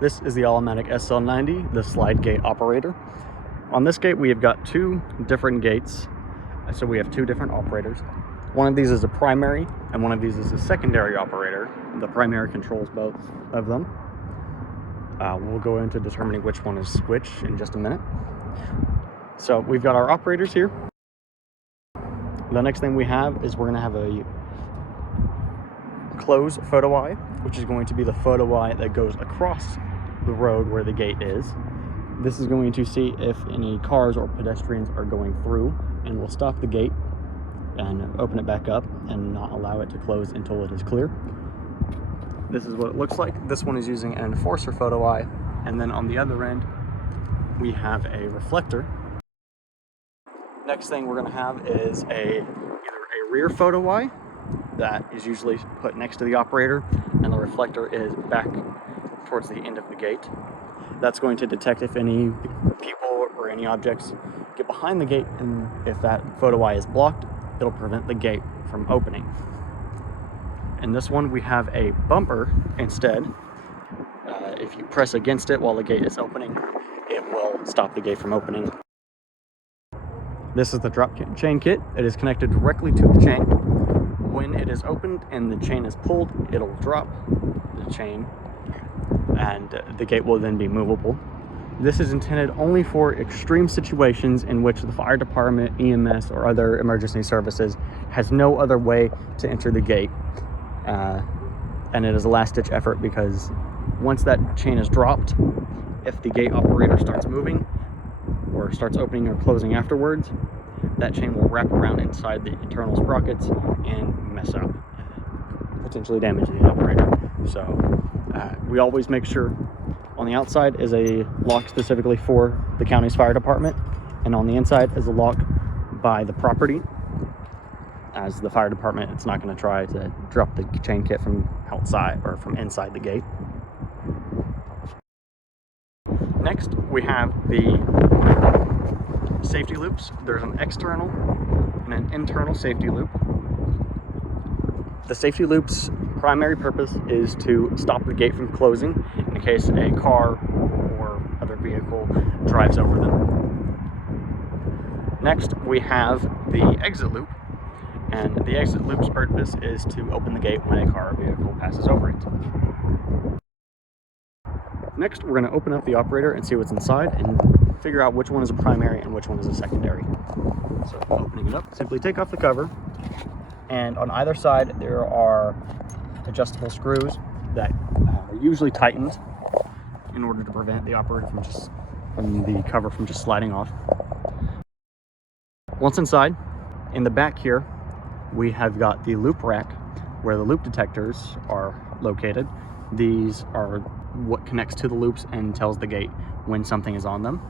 This is the All-O-Matic SL90, the slide gate operator. On this gate we have got two different gates, so we have two different operators. One of these is a primary and one of these is a secondary operator. The primary controls both of them. We'll go into determining which one is which in just a minute. So we've got our operators here. The next thing we have is we're going to have a close photo eye, which is going to be the photo eye that goes across the road where the gate is. This is going to see if any cars or pedestrians are going through, and will stop the gate and open it back up and not allow it to close until it is clear. This is what it looks like. This one is using an enforcer photo eye, and then on the other end we have a reflector. Next thing we're going to have is either a rear photo eye that is usually put next to the operator, and the reflector is back towards the end of the gate. That's going to detect if any people or any objects get behind the gate, and if that photo eye is blocked, it'll prevent the gate from opening. In this one we have a bumper instead. If you press against it while the gate is opening, it will stop the gate from opening. This is the drop chain kit. It is connected directly to the chain. When it is opened and the chain is pulled, it'll drop the chain and the gate will then be movable. This is intended only for extreme situations in which the fire department, EMS, or other emergency services has no other way to enter the gate. And it is a last-ditch effort, because once that chain is dropped, if the gate operator starts moving or starts opening or closing afterwards, that chain will wrap around inside the internal sprockets and mess up, potentially damaging the operator. So we always make sure on the outside is a lock specifically for the county's fire department, and on the inside is a lock by the property. As the fire department, it's not going to try to drop the chain kit from outside or from inside the gate. Next, we have the safety loops. There's an external and an internal safety loop. The safety loop's primary purpose is to stop the gate from closing in case a car or other vehicle drives over them. Next, we have the exit loop, and the exit loop's purpose is to open the gate when a car or vehicle passes over it. Next, we're going to open up the operator and see what's inside and figure out which one is a primary and which one is a secondary. So opening it up, simply take off the cover, and on either side there are adjustable screws that are usually tightened in order to prevent the operator from the cover from just sliding off. Once inside, in the back here, we have got the loop rack where the loop detectors are located. These are what connects to the loops and tells the gate when something is on them.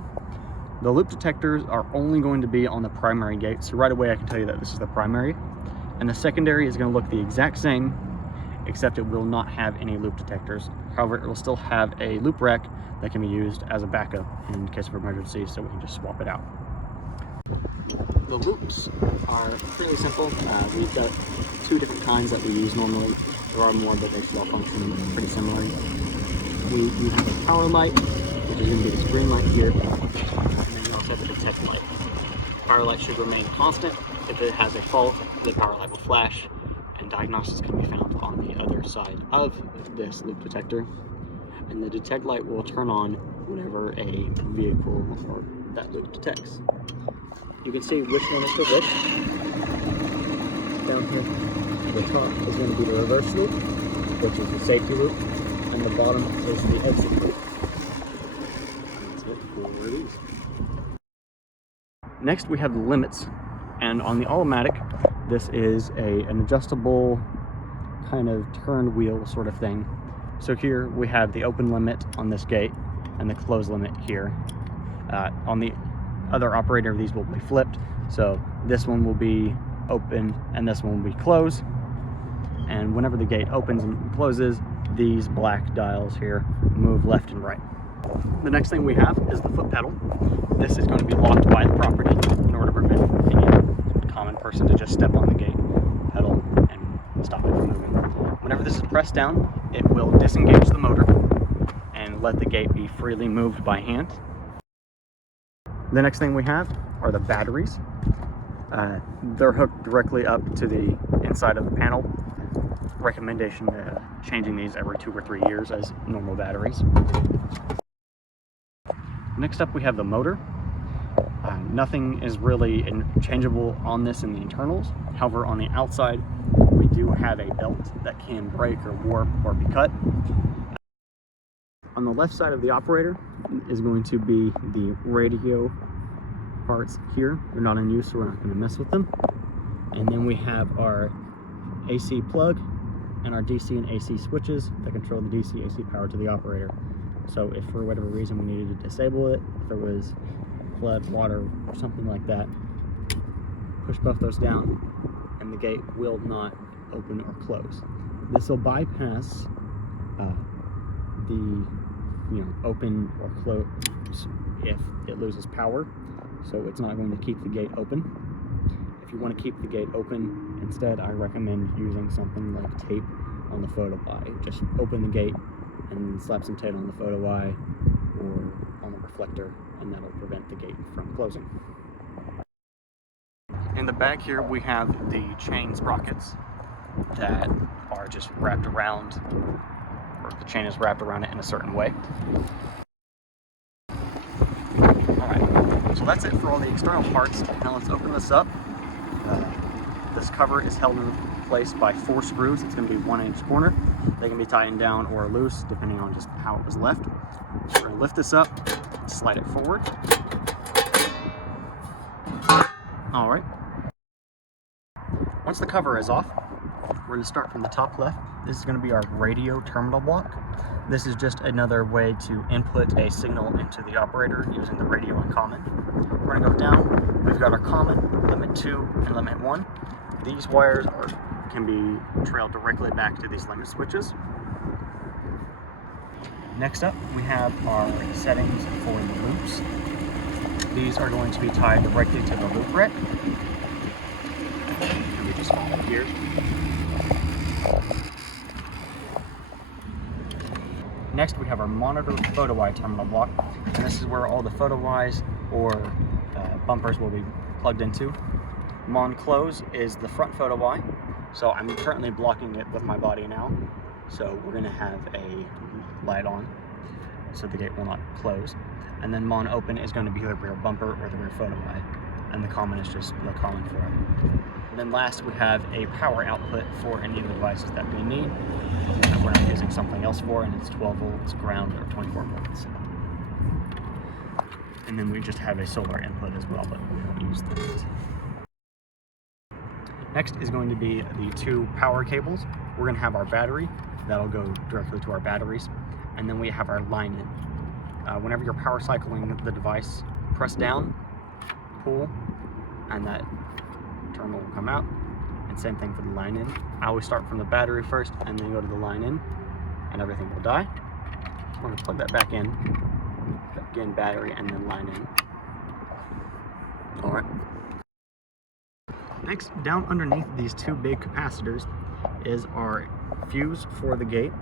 The loop detectors are only going to be on the primary gate, so right away I can tell you that this is the primary. And the secondary is going to look the exact same, except it will not have any loop detectors. However, it will still have a loop rack that can be used as a backup in case of emergency, so we can just swap it out. The loops are fairly simple. We've got two different kinds that we use normally. There are more, but they still function pretty similarly. We have a power light, which is going to be this green light here, and then we also have a detect light. Power light should remain constant. If it has a fault, the power light will flash, and diagnostics can be found on the other side of this loop detector. And the detect light will turn on whenever a vehicle or that loop detects. You can see which one is for which. Down here, the top is going to be the reverse loop, which is the safety loop, and the bottom is the exit loop. That's it for these. Next, we have the limits, and on the All-O-Matic, this is an adjustable kind of turn wheel sort of thing. So here we have the open limit on this gate and the close limit here. On the other operator, these will be flipped, so this one will be open and this one will be closed, and whenever the gate opens and closes, these black dials here move left and right. The next thing we have is the foot pedal. This is going to be locked by the property in order to prevent any common person to just step on the gate pedal and stop it from moving. Whenever this is pressed down, it will disengage the motor and let the gate be freely moved by hand. The next thing we have are the batteries. They're hooked directly up to the inside of the panel. Recommendation changing these every 2 or 3 years as normal batteries. Next up we have the motor. Nothing is really changeable on this in the internals. However, on the outside we do have a belt that can break or warp or be cut. On the left side of the operator is going to be the radio parts here. They're not in use, so we're not going to mess with them. And then we have our AC plug and our DC and AC switches that control the DC AC power to the operator. So if for whatever reason we needed to disable it, if there was flood, water, or something like that, push both those down and the gate will not open or close. This will bypass the open or close if it loses power, so it's not going to keep the gate open. If you want to keep the gate open, instead I recommend using something like tape on the photo eye. Just open the gate and slap some tape on the photo eye or on the reflector, and that'll prevent the gate from closing. In the back here we have the chain sprockets that are just wrapped around, or the chain is wrapped around it in a certain way. Alright, so that's it for all the external parts. Now let's open this up. This cover is held in place by 4 screws. It's going to be 1-inch corner. They can be tightened down or loose depending on just how it was left. So we're going to lift this up, slide it forward. Alright. Once the cover is off, we're going to start from the top left. This is going to be our radio terminal block. This is just another way to input a signal into the operator using the radio and common. We're going to go down. We've got our common, limit 2, and limit 1. These wires can be trailed directly back to these limit switches. Next up, we have our settings for the loops. These are going to be tied directly to the loop rack. And we just follow here. Next, we have our monitor photo eye terminal block, and this is where all the photo eyes or bumpers will be plugged into. Mon close is the front photo eye, so I'm currently blocking it with my body now. So we're going to have a light on, so the gate will not close. And then Mon open is going to be the rear bumper or the rear photo eye, and the common is just the common for it. And then last, we have a power output for any of the devices that we need that we're not using something else for, and it's 12 volts, ground, or 24 volts. And then we just have a solar input as well, but we don't use that. Next is going to be the 2 power cables. We're going to have our battery, that'll go directly to our batteries, and then we have our line in. Whenever you're power cycling the device, press down, pull, and that terminal will come out, and same thing for the line in. I always start from the battery first and then go to the line in, and everything will die. We're going to plug that back in, again battery and then line in. Alright. Next, down underneath these 2 big capacitors is our fuse for the gate.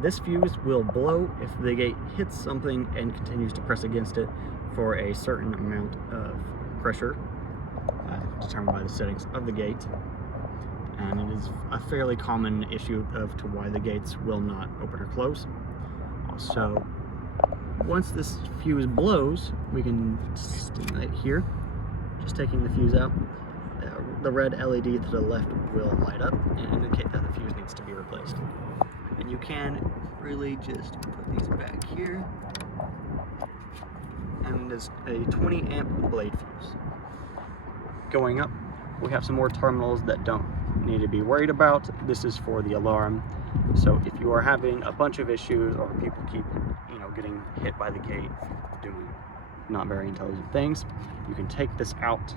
This fuse will blow if the gate hits something and continues to press against it for a certain amount of pressure, determined by the settings of the gate. And it is a fairly common issue to why the gates will not open or close. So once this fuse blows, we can stimulate here, just taking the fuse out. The red LED to the left will light up and indicate that the fuse needs to be replaced. And you can really just put these back here, and it's a 20 amp blade fuse. Going up, we have some more terminals that don't need to be worried about. This is for the alarm. So if you are having a bunch of issues or people keep, getting hit by the gate, doing not very intelligent things, you can take this out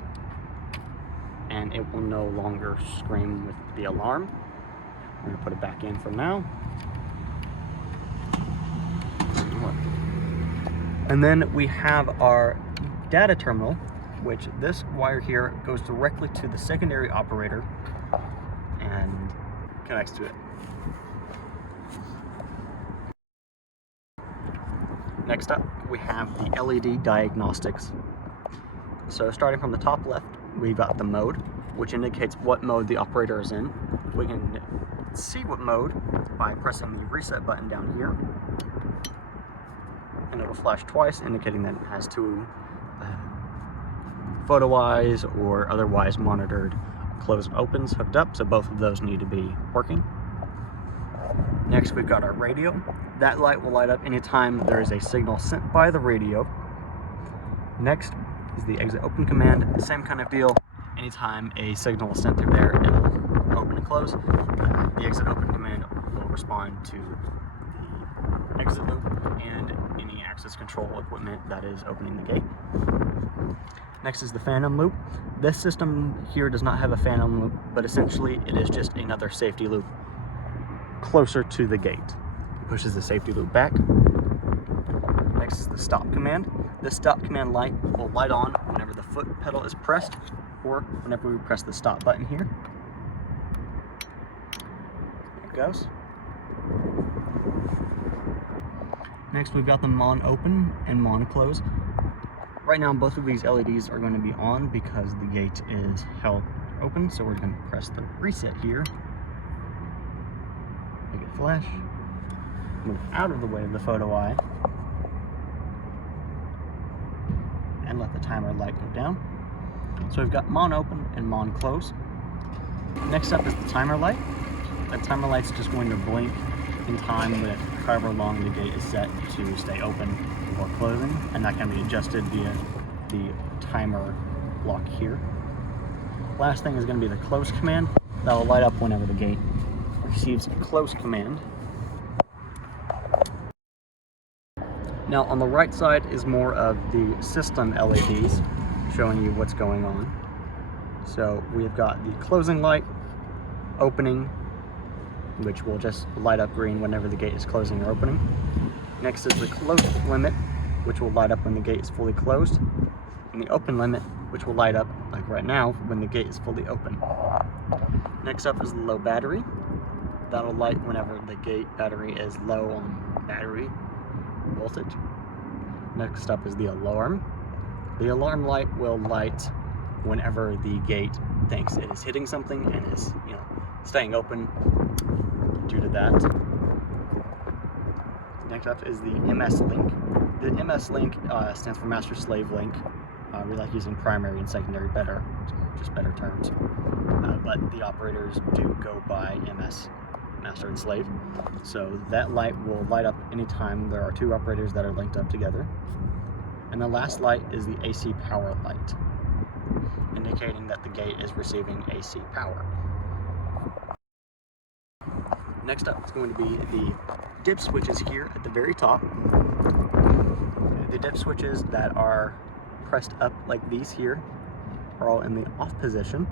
and it will no longer scream with the alarm. We're going to put it back in for now. And then we have our data terminal, which this wire here goes directly to the secondary operator and connects to it. Next up, we have the LED diagnostics. So starting from the top left, we've got the mode, which indicates what mode the operator is in. We can see what mode by pressing the reset button down here. And it'll flash twice, indicating that it has two photo eyes or otherwise monitored close opens hooked up, so both of those need to be working. Next, we've got our radio. That light will light up anytime there is a signal sent by the radio. Next is the exit open command. Same kind of deal. Anytime a signal is sent through there, it'll open and close. The exit open command will respond to the exit loop and any access control equipment that is opening the gate. Next is the phantom loop. This system here does not have a phantom loop, but essentially it is just another safety loop closer to the gate. It pushes the safety loop back. Next is the stop command. This stop command light will light on whenever the foot pedal is pressed or whenever we press the stop button here. There it goes. Next, we've got the MON open and MON close. Right now, both of these LEDs are going to be on because the gate is held open, so we're going to press the reset here. Make it flash. Move out of the way of the photo eye. And let the timer light go down. So we've got MON open and MON close. Next up is the timer light. That timer light's just going to blink in time with however long the gate is set to stay open or closing, and that can be adjusted via the timer block here. Last thing is going to be the close command. That will light up whenever the gate receives a close command. Now on the right side is more of the system LEDs showing you what's going on. So we've got the closing light, opening, which will just light up green whenever the gate is closing or opening. Next is the close limit, which will light up when the gate is fully closed. And the open limit, which will light up, like right now, when the gate is fully open. Next up is the low battery. That'll light whenever the gate battery is low on battery voltage. Next up is the alarm. The alarm light will light whenever the gate thinks it is hitting something and is, staying open due to that. Next up is the MS link. The MS link stands for master slave link. We like using primary and secondary better, just better terms. But the operators do go by MS, master and slave. So that light will light up anytime there are two operators that are linked up together. And the last light is the AC power light, indicating that the gate is receiving AC power. Next up is going to be the dip switches here at the very top. The dip switches that are pressed up like these here are all in the off position,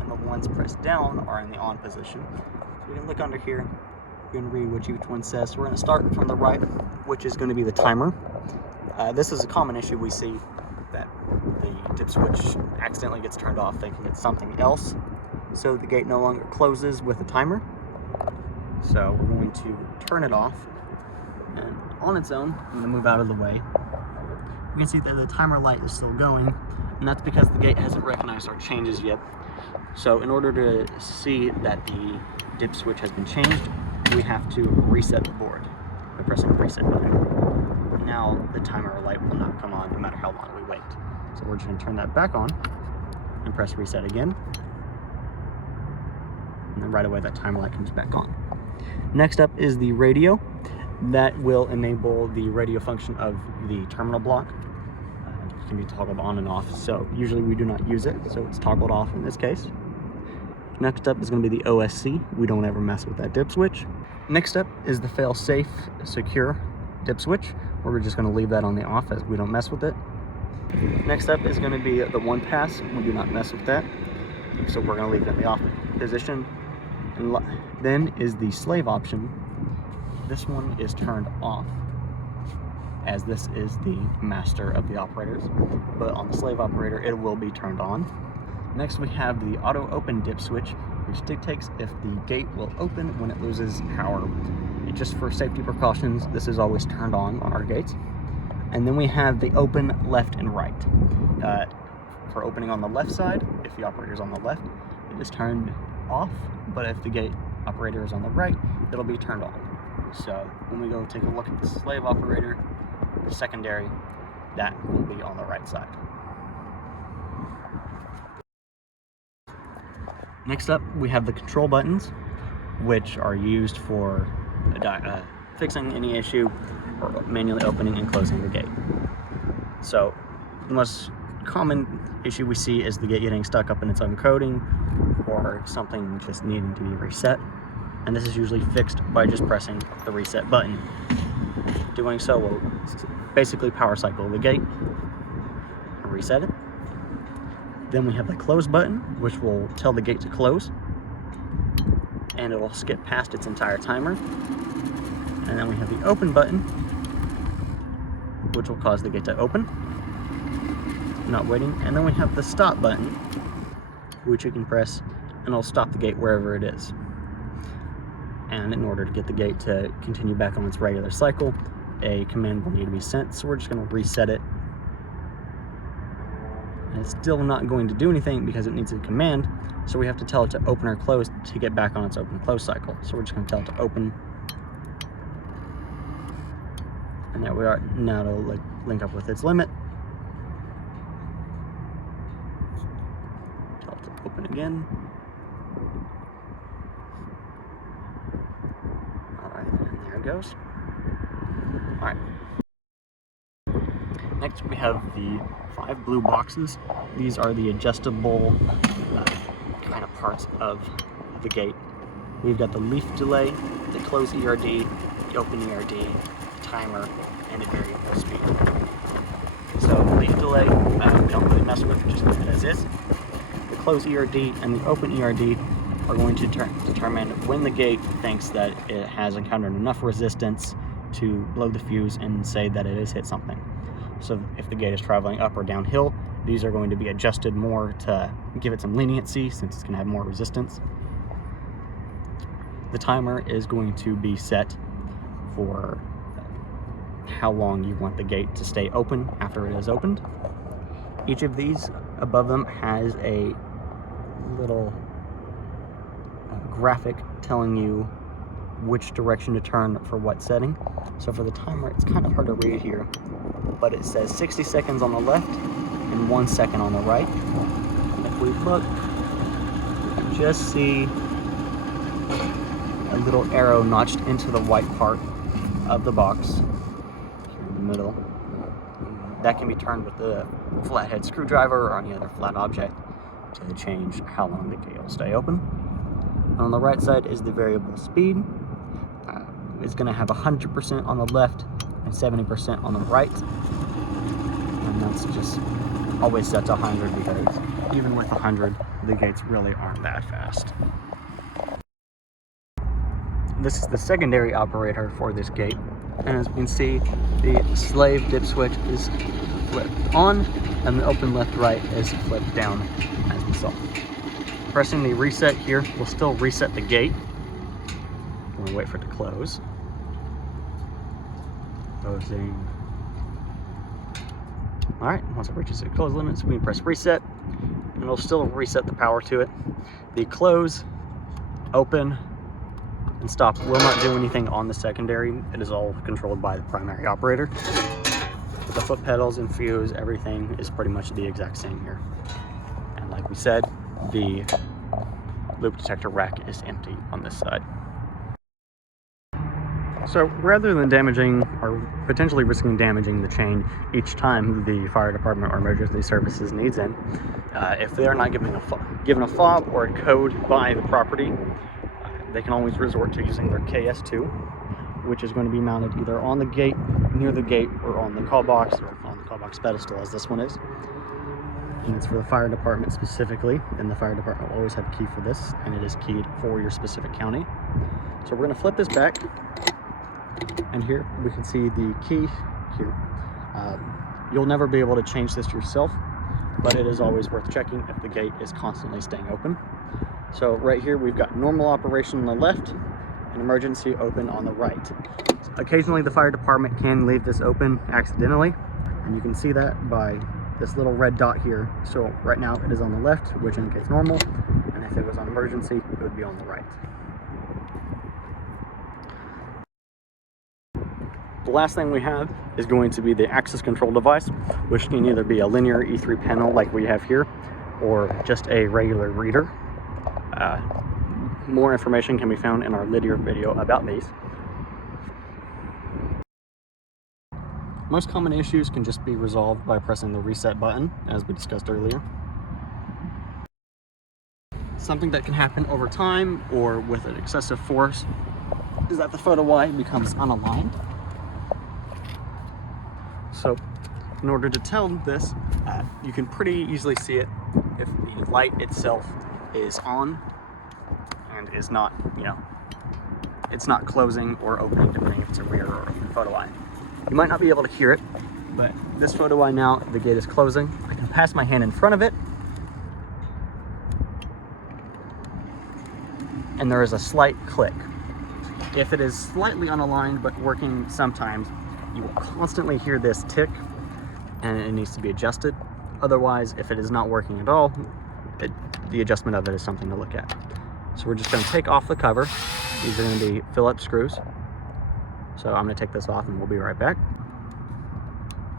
and the ones pressed down are in the on position. So we can look under here, we're going to read what each one says. So we're going to start from the right, which is going to be the timer. This is a common issue we see, that the dip switch accidentally gets turned off thinking it's something else, so the gate no longer closes with the timer. So we're going to turn it off, and on its own, I'm going to move out of the way. You can see that the timer light is still going, and that's because the gate hasn't recognized our changes yet. So in order to see that the dip switch has been changed, we have to reset the board by pressing the reset button. Now the timer light will not come on no matter how long we wait. So we're just going to turn that back on and press reset again. And then right away that timer light comes back on. Next up is the radio. That will enable the radio function of the terminal block. It can be toggled on and off, so usually we do not use it, so it's toggled off in this case. Next up is going to be the OSC. We don't ever mess with that dip switch. Next up is the fail-safe secure dip switch, where we're just going to leave that on the off as we don't mess with it. Next up is going to be the one pass. We do not mess with that, so we're going to leave it in the off position. And then is the slave option. This one is turned off, as this is the master of the operators, but on the slave operator it will be turned on. Next we have the auto open dip switch, which dictates if the gate will open when it loses power just for safety precautions, this is always turned on our gates. And then we have the open left and right. For opening on the left side, if the operator is on the left, it is turned off, but if the gate operator is on the right, it'll be turned on. So when we go take a look at the slave operator, the secondary, that will be on the right side. Next up, we have the control buttons, which are used for fixing any issue or manually opening and closing the gate. So the most common issue we see is the gate getting stuck up in its own coating or something just needing to be reset. And this is usually fixed by just pressing the reset button. Doing so will basically power cycle the gate and reset it. Then we have the close button, which will tell the gate to close, and it will skip past its entire timer. And then we have the open button, which will cause the gate to open, not waiting. And then we have the stop button, which you can press and it'll stop the gate wherever it is. And in order to get the gate to continue back on its regular cycle, a command will need to be sent, so we're just going to reset it. And it's still not going to do anything because it needs a command, so we have to tell it to open or close to get back on its open close cycle. So we're just going to tell it to open, and there we are. Now it'll link up with its limit. Tell it to open again. Alright, and there it goes. Alright. Next we have the 5 blue boxes. These are the adjustable kind of parts of the gate. We've got the leaf delay, the close ERD, the open ERD, the timer, and the variable speed. So leaf delay, we don't really mess with, just leave it as is. The close ERD and the open ERD are going to determine when the gate thinks that it has encountered enough resistance to blow the fuse and say that it has hit something. So if the gate is traveling up or downhill, these are going to be adjusted more to give it some leniency since it's going to have more resistance. The timer is going to be set for how long you want the gate to stay open after it is opened. Each of these above them has a little graphic telling you which direction to turn for what setting. So for the timer, it's kind of hard to read here, but it says 60 seconds on the left and 1 second on the right. And if we look, you can just see a little arrow notched into the white part of the box here in the middle. That can be turned with the flathead screwdriver or any other flat object to change how long the gate will stay open. And on the right side is the variable speed. It's going to have 100% on the left and 70% on the right. And that's just always set to 100 because even with 100, the gates really aren't that fast. This is the secondary operator for this gate. And as we can see, the slave dip switch is flipped on and the open left-right is flipped down as we saw. Pressing the reset here will still reset the gate. We'll wait for it to close. Closing. Alright, once it reaches its close limits, we can press reset and it'll still reset the power to it. The close, open, and stop will not do anything on the secondary. It is all controlled by the primary operator. The foot pedals and fuse, everything is pretty much the exact same here. And like we said, the loop detector rack is empty on this side. So rather than damaging or potentially risking damaging the chain each time the fire department or emergency services needs in, if they're not given a fob or a code by the property, they can always resort to using their KS2, which is going to be mounted either on the gate, near the gate, or on the call box, or on the call box pedestal as this one is. And it's for the fire department specifically, and the fire department will always have a key for this, and it is keyed for your specific county. So we're going to flip this back, and here we can see the key here. You'll never be able to change this yourself, but it is always worth checking if the gate is constantly staying open. So right here we've got normal operation on the left an emergency open on the right. Occasionally the fire department can leave this open accidentally, and you can see that by this little red dot here. So right now it is on the left, which indicates normal, and if it was on emergency, it would be on the right. The last thing we have is going to be the access control device, which can either be a linear E3 panel like we have here, or just a regular reader. More information can be found in our Lydia video about these. Most common issues can just be resolved by pressing the reset button, as we discussed earlier. Something that can happen over time or with an excessive force is that the photo Y becomes unaligned. So in order to tell this, you can pretty easily see it if the light itself is on and is not, it's not closing or opening, depending if it's a rear or a photo eye. You might not be able to hear it, but this photo eye now, the gate is closing. I can pass my hand in front of it, and there is a slight click. If it is slightly unaligned but working sometimes, you will constantly hear this tick, and it needs to be adjusted. Otherwise, if it is not working at all, the adjustment of it is something to look at. So we're just going to take off the cover. These are going to be Phillips screws. So I'm going to take this off and we'll be right back.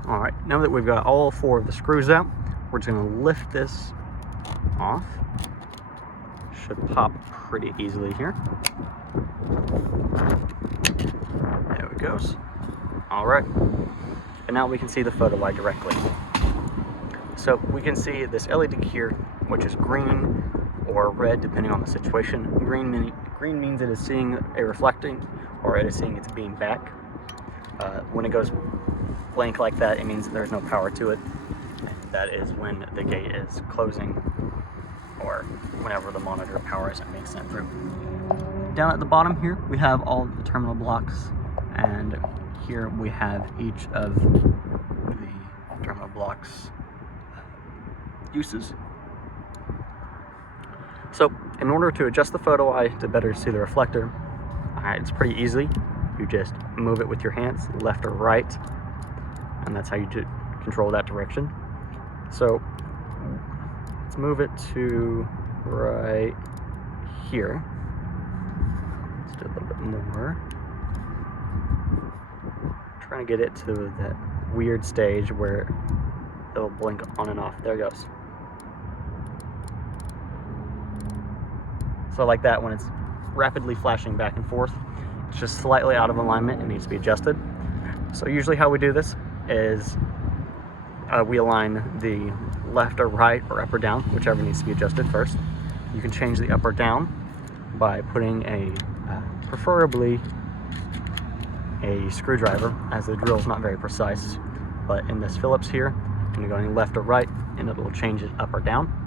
All right, now that we've got all 4 of the screws out, we're just going to lift this off. Should pop pretty easily here. There it goes. All right, and now we can see the photo eye directly. So we can see this LED here, which is green or red depending on the situation. Green means it is seeing a reflecting, or it is seeing its beam back. When it goes blank like that, it means there's no power to it. That is when the gate is closing, or whenever the monitor power isn't being sent through. Down at the bottom here, we have all the terminal blocks, and here we have each of the terminal blocks uses. So in order to adjust the photo eye to better see the reflector, it's pretty easy. You just move it with your hands, left or right, and that's how you control that direction. So let's move it to right here. Let's do a little bit more. Trying to get it to that weird stage where it'll blink on and off. There it goes. So like that, when it's rapidly flashing back and forth, it's just slightly out of alignment and needs to be adjusted. So usually how we do this is we align the left or right or up or down, whichever needs to be adjusted first. You can change the up or down by putting preferably a screwdriver, as the drill is not very precise. But in this Phillips here, I'm going left or right, and it will change it up or down.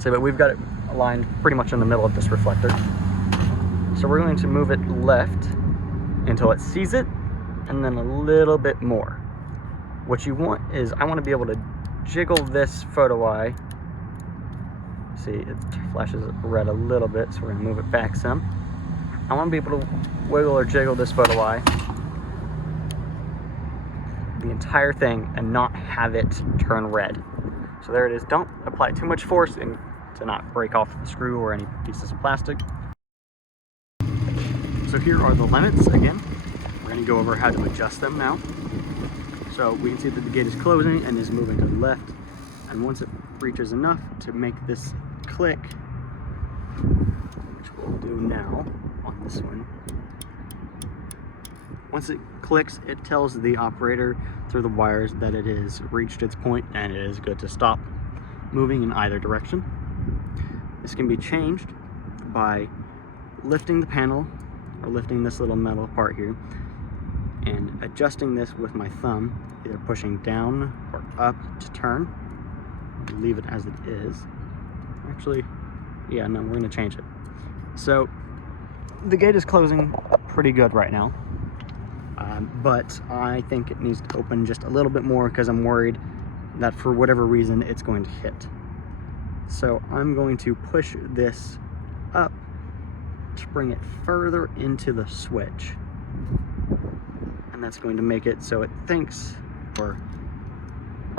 So, but we've got it aligned pretty much in the middle of this reflector. So we're going to move it left until it sees it, and then a little bit more. What you want is, I want to be able to jiggle this photo eye. See, it flashes red a little bit, so we're going to move it back some. I want to be able to wiggle or jiggle this photo eye, the entire thing, and not have it turn red. So there it is. Don't apply too much force and to not break off the screw or any pieces of plastic. So here are the limits again. We're going to go over how to adjust them now. So we can see that the gate is closing and is moving to the left. And once it reaches enough to make this click, which we'll do now on this one. Once it clicks, it tells the operator through the wires that it has reached its point and it is good to stop moving in either direction. This can be changed by lifting the panel, or lifting this little metal part here, and adjusting this with my thumb, either pushing down or up to turn. Leave it as it is. Actually, yeah, no, we're going to change it. So the gate is closing pretty good right now, but I think it needs to open just a little bit more because I'm worried that for whatever reason it's going to hit. So I'm going to push this up to bring it further into the switch. And that's going to make it so it thinks, or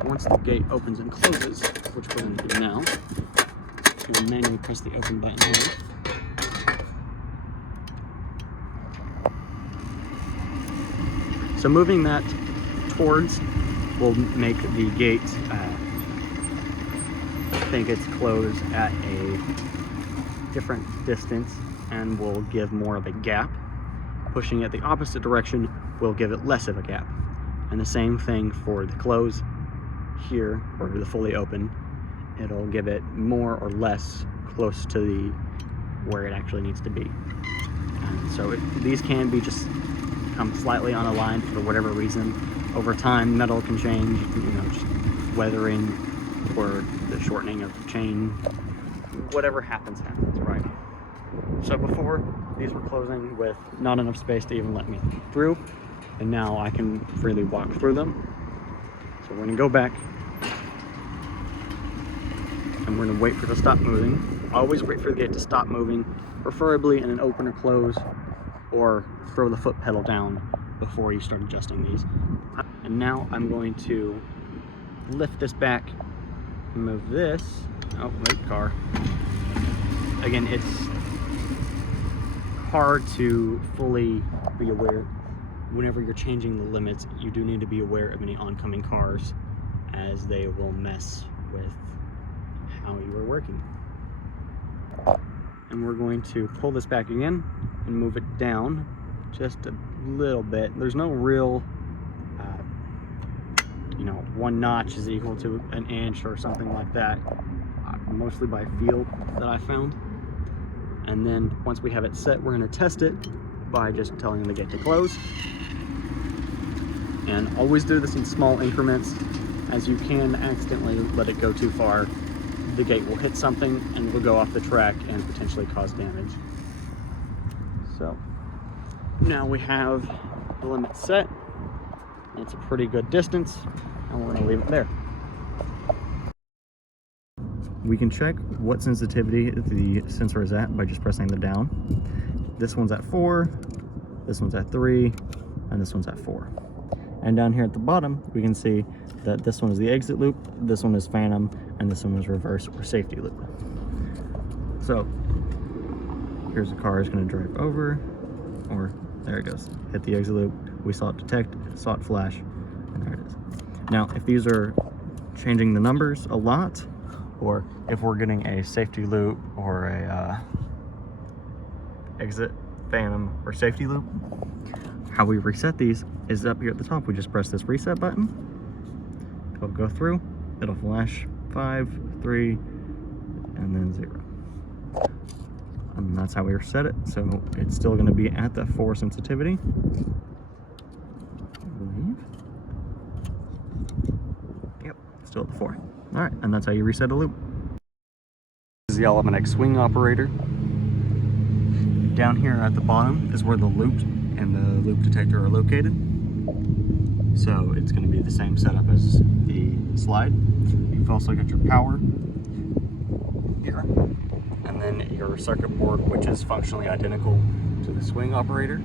once the gate opens and closes, which we're going to do now, I'm going to manually press the open button here. So moving that towards will make the gate think it's closed at a different distance and will give more of a gap. Pushing it the opposite direction will give it less of a gap. And the same thing for the close here, or the fully open. It'll give it more or less close to the where it actually needs to be. And so these can be just come slightly unaligned for whatever reason. Over time, metal can change, just weathering or the shortening of the chain. Whatever happens, right? So before, these were closing with not enough space to even let me through, and now I can freely walk through them. So we're gonna go back, and we're gonna wait for it to stop moving. Always wait for the gate to stop moving, preferably in an open or close, or throw the foot pedal down before you start adjusting these. And now I'm going to lift this back, move this. Oh, wait, car. Again, it's hard to fully be aware. Whenever you're changing the limits, you do need to be aware of any oncoming cars, as they will mess with how you are working. And we're going to pull this back again and move it down just a little bit. There's no real, one notch is equal to an inch or something like that. Mostly by feel that I found. And then once we have it set, we're going to test it by just telling the gate to close. And always do this in small increments, as you can accidentally let it go too far. The gate will hit something and will go off the track and potentially cause damage. So now we have the limit set. It's a pretty good distance, and we're going to leave it there. We can check what sensitivity the sensor is at by just pressing the down. This one's at 4, this one's at 3, and this one's at 4. And down here at the bottom, we can see that this one is the exit loop, this one is phantom, and this one is reverse or safety loop. So here's a car is going to drive over, or there it goes, hit the exit loop. We saw it detect, saw it flash, and there it is. Now, if these are changing the numbers a lot, or if we're getting a safety loop or a exit, phantom, or safety loop, how we reset these is up here at the top. We just press this reset button. It'll go through, it'll flash 5, 3, and then 0. And that's how we reset it. So it's still going to be at the 4 sensitivity, I believe. Yep, still at the 4. All right, and that's how you reset a loop. This is the All-O-Matic swing operator. Down here at the bottom is where the loop and the loop detector are located. So it's going to be the same setup as the slide. You've also got your power here, and then your circuit board, which is functionally identical to the swing operator.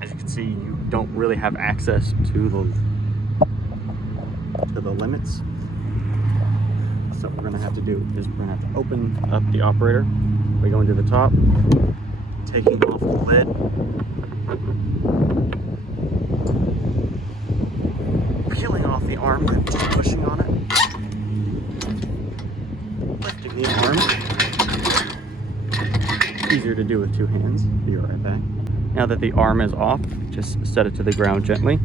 As you can see, you don't really have access to the limits. So what we're going to have to do is we're going to have to open up the operator by going to the top, taking off the lid, peeling off the arm, just pushing on it, lifting the arm. Easier to do with 2 hands. Be right back. Now that the arm is off, just set it to the ground gently.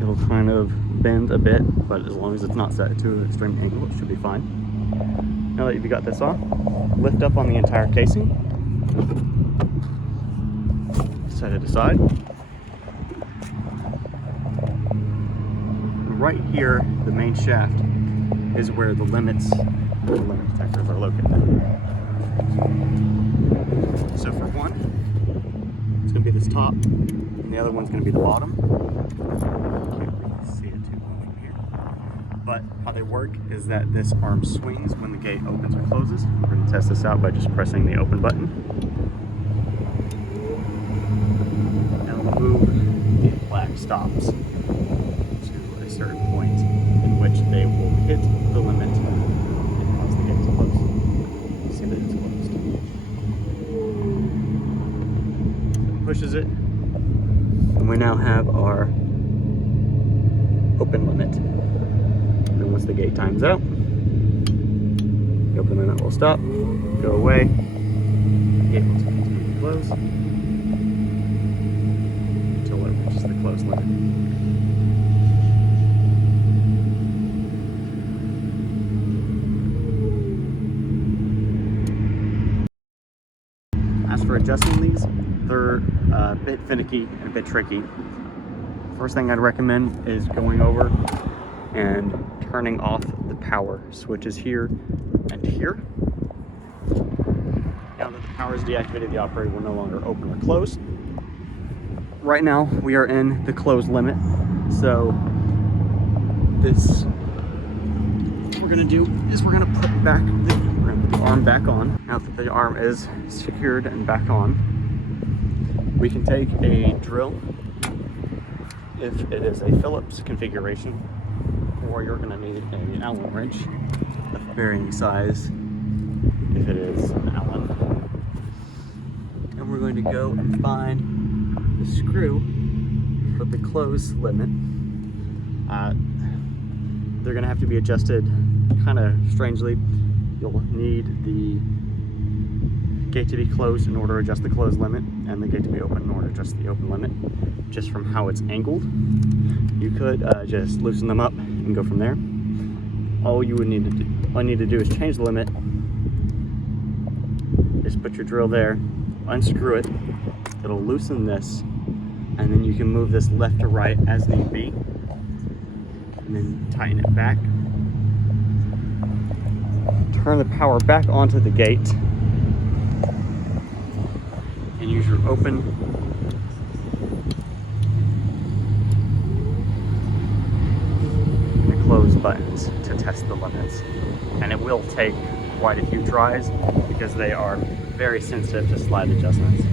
It'll kind of bend a bit, but as long as it's not set to an extreme angle, it should be fine. Now that you've got this off, lift up on the entire casing, set it aside. Right here, the main shaft is where the limit detectors are located. So for one, it's going to be this top, and the other one's going to be the bottom. Can't really see it too well from here, but How they work is that this arm swings when the gate opens or closes. We're going to test this out by just pressing the open button. And we'll move the flag stops to a certain point in which they will hit the limit and cause the gate to close. See that it's closed. Pushes it, and we now have our open limit. And then once the gate times out, the open limit will stop, go away, the gate will continue to close until it reaches the closed limit. As for adjusting these, they're a bit finicky and a bit tricky. First thing I'd recommend is going over and turning off the power switches here and here. Now that the power is deactivated, the operator will no longer open or close. Right now, we are in the closed limit, so what we're gonna do is we're gonna put the arm back on. Now that the arm is secured and back on, we can take a drill, if it is a Phillips configuration, or you're going to need an Allen wrench of varying size if it is an Allen. And we're going to go and find the screw for the close limit. They're going to have to be adjusted kind of strangely. You'll need the gate to be closed in order to adjust the closed limit, and the gate to be open in order to adjust the open limit, just from how it's angled. You could just loosen them up and go from there. All you need to do is change the limit. Just put your drill there, unscrew it, it'll loosen this, and then you can move this left to right as need be, and then tighten it back. Turn the power back onto the gate, and use your open and close buttons to test the limits. And it will take quite a few tries because they are very sensitive to slide adjustments.